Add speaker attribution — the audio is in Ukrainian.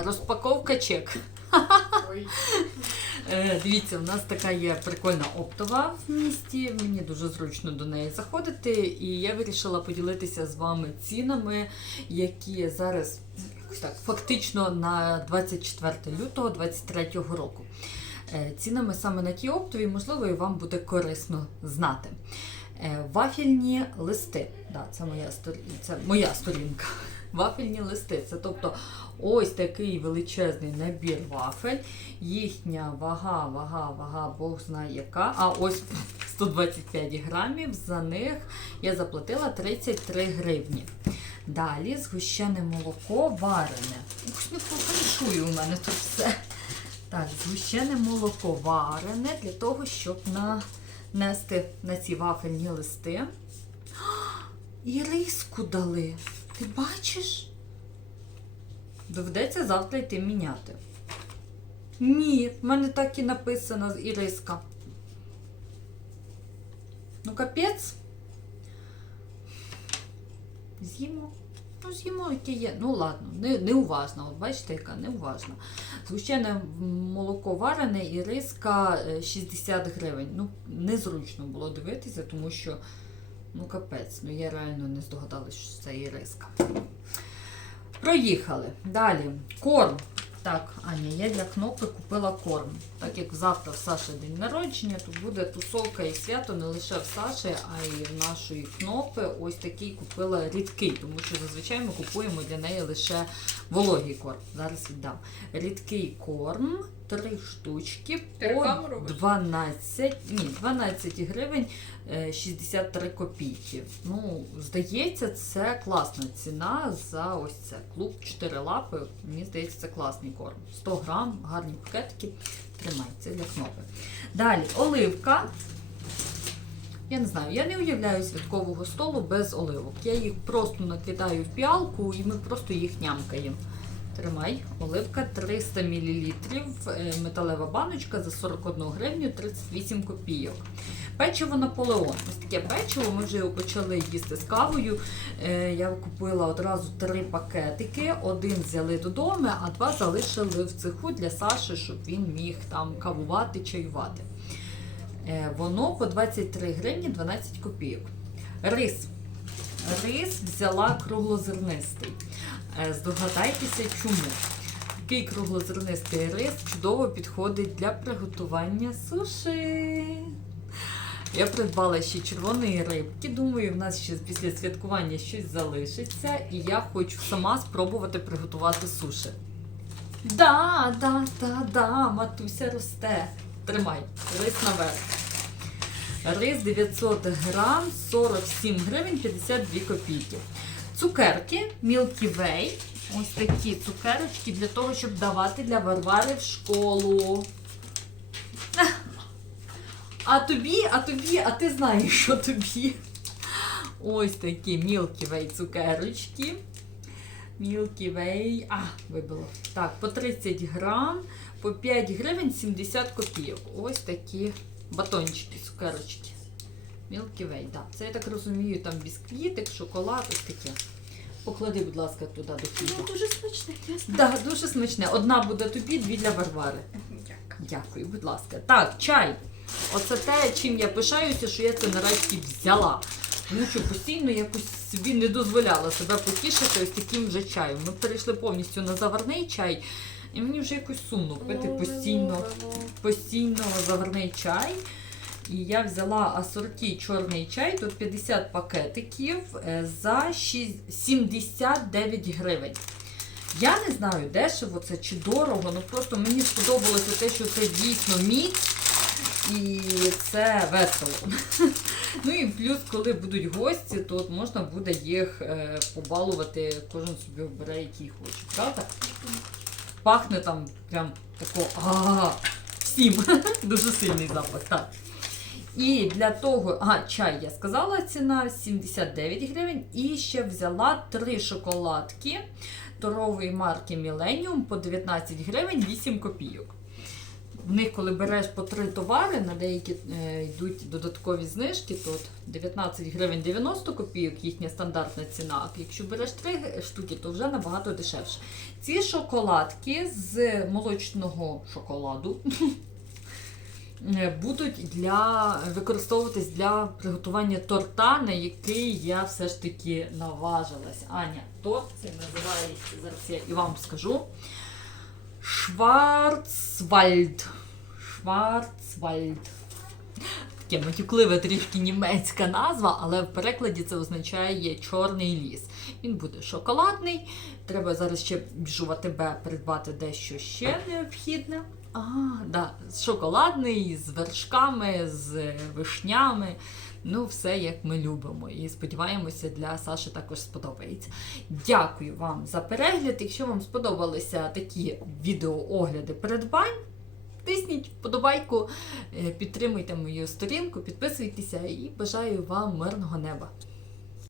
Speaker 1: Розпаковка чек. Е, Дивіться, у нас така є прикольна оптова в місті. Мені дуже зручно до неї заходити, і я вирішила поділитися з вами цінами, які зараз так фактично на 24 лютого 2023 року. Е, Цінами саме на ті оптові, можливо, і вам буде корисно знати. Е, Вафельні листи. Да, це моя сторі... це моя сторінка. Вафельні листи. Це тобто ось такий величезний набір вафель. Їхня вага, вага, вага, Бог знає яка. А ось 125 грамів. За них я заплатила 33 гривні. Далі згущене молоко варене. Ух, не пофаншую у мене тут все. Так, згущене молоко варене для того, щоб нанести на ці вафельні листи. І риску дали. Ти бачиш? Доведеться завтра йти міняти. Ні, в мене так і написано іриска. Ну, капець. З'їмо. Ну, з'їмо, яке є. Ну, ладно, не, неуважно. От бачите, яка неуважна. Згущене молоко варене і риска е, 60 гривень. Ну, незручно було дивитися, тому що, ну, капець, ну я реально не здогадалась, що це іриска. Проїхали. Далі. Корм. Так, Аня, я для кнопи купила корм. Так як завтра в Саші день народження, то буде тусовка і свято не лише в Саші, а й в нашої кнопи. Ось такий купила рідкий, тому що зазвичай ми купуємо для неї лише вологий корм. Зараз віддам. Рідкий корм, три штучки
Speaker 2: робиш?
Speaker 1: 12, ні, 12 гривень е, 63 копійки. Ну, здається, це класна ціна за ось це. Клуб 4 лапи. Мені здається, це класний корм. 100 грам, гарні пакетики. Тримай, це для кнопи. Далі, оливка. Я не знаю, я не уявляю святкового столу без оливок. Я їх просто накидаю в піалку і ми просто їх нямкаємо. Тримай, оливка 300 мл, е, металева баночка за 41 гривню 38 копійок. Печиво Наполеон. Ось таке печиво, ми вже його почали їсти з кавою. Е, Я купила одразу три пакетики. Один взяли додому, а два залишили в цеху для Саші, щоб він міг там кавувати, чаювати. Е, Воно по 23 гривні 12 копійок. Рис. Рис взяла круглозернистий. Е, Здогадайтеся, чому. Такий круглозернистий рис чудово підходить для приготування суші. Я придбала ще червоної рибки. Думаю, в нас ще після святкування щось залишиться, і я хочу сама спробувати приготувати суші. Да, да, да, да, матуся росте. Тримай, рис наверх. Рис 900 грам, 47 гривень 52 копійки. Цукерки Milky Way. Ось такі цукерочки для того, щоб давати для Варвари в школу. А тобі, а тобі, а ти знаєш, що тобі. Ось такі Milky Way цукерочки. Milky Way. А, вибило. Так, по 30 грам, по 5 гривень 70 копійок. Ось такі батончики, цукерочки. Way, да. Це я так розумію, там бісквітик, шоколад, ось таке. Поклади, будь ласка, туди до хліба.
Speaker 2: Ну, дуже смачне, ясно.
Speaker 1: Так, дуже смачне. Одна буде тобі, дві для Варвари.
Speaker 2: Дякую.
Speaker 1: Дякую, будь ласка. Так, чай. Оце те, чим я пишаюся, що я це нарешті взяла. Тому що постійно якось собі не дозволяла себе потішити ось таким вже чаєм. Ми перейшли повністю на заварний чай, і мені вже якось сумно пити
Speaker 2: Ну,
Speaker 1: постійно,
Speaker 2: ну,
Speaker 1: постійно заварний чай. І я взяла асорті чорний чай, тут 50 пакетиків е, за 6 79 гривень. Я не знаю, дешево це чи дорого, ну просто мені сподобалося те, що це дійсно міць і це весело. Ну і плюс, коли будуть гості, то от можна буде їх е, побалувати, кожен собі обере, який хоче, правда? Пахне там прям тако а всім. Дуже сильний запах. Так. І для того, ага, чай я сказала, ціна 79 гривень. І ще взяла три шоколадки торгової марки Millennium по 19 гривень 8 копійок. в них, коли береш по три товари, на деякі е, йдуть додаткові знижки, то 19 гривень 90 копійок їхня стандартна ціна. А якщо береш три штуки, то вже набагато дешевше. Ці шоколадки з молочного шоколаду будуть для використовуватись для приготування торта, на який я все ж таки наважилась. Аня, торт це називається, зараз я і вам скажу. Шварцвальд. Шварцвальд. Таке матюкливе трішки німецька назва, але в перекладі це означає чорний ліс. Він буде шоколадний. Треба зараз ще біжу в придбати дещо ще необхідне. А, да, шоколадний, з вершками, з вишнями. Ну, все як ми любимо. І сподіваємося, для Саші також сподобається. Дякую вам за перегляд. Якщо вам сподобалися такі відеоогляди придбань, тисніть вподобайку, е, підтримуйте мою сторінку, підписуйтеся і бажаю вам мирного неба.